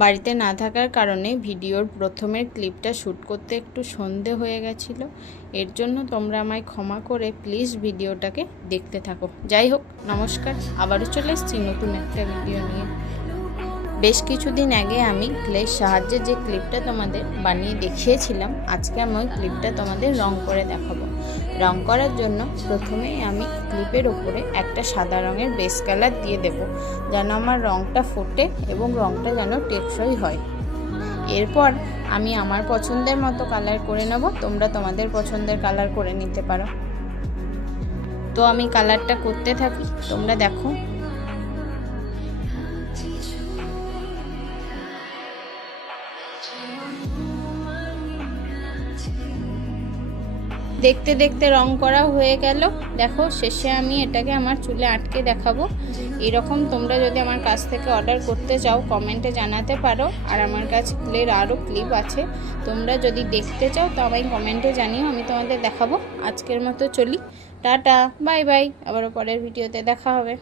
বাড়িতে না থাকার কারণে ভিডিওর প্রথমের ক্লিপটা শ্যুট করতে একটু সন্ধে হয়ে গেছিলো, এর জন্য তোমরা আমায় ক্ষমা করে প্লিজ ভিডিওটাকে দেখতে থাকো। যাই হোক, নমস্কার, আবারও চলে এসেছি নতুন একটা ভিডিও নিয়ে। বেশ কিছুদিন আগে আমি ক্লের সাহায্যে যে ক্লিপটা তোমাদের বানিয়ে দেখিয়েছিলাম, আজকে আমি ওই ক্লিপটা তোমাদের রং করে দেখাবো। রং করার জন্য প্রথমেই আমি ক্লিপের ওপরে একটা সাদা রঙের বেস কালার দিয়ে দেব, যেন আমার রংটা ফোটে এবং রংটা যেন টেকসই হয়। এরপর আমি আমার পছন্দের মতো কালার করে নেব, তোমরা তোমাদের পছন্দের কালার করে নিতে পারো। তো আমি কালারটা করতে থাকি, তোমরা দেখো। দেখতে দেখতে রং করা হয়ে গেল। দেখো, শেষে আমি এটাকে আমার চুলে আটকে দেখাবো। এরকম তোমরা যদি আমার কাছ থেকে অর্ডার করতে চাও কমেন্টে জানাতে পারো। আর আমার কাছে ক্লের আরও ক্লিপ আছে, তোমরা যদি দেখতে চাও তো আমায় কমেন্টে জানিও, আমি তোমাদের দেখাবো। আজকের মতো চলি, টাটা, বাই বাই, আবারও পরের ভিডিওতে দেখা হবে।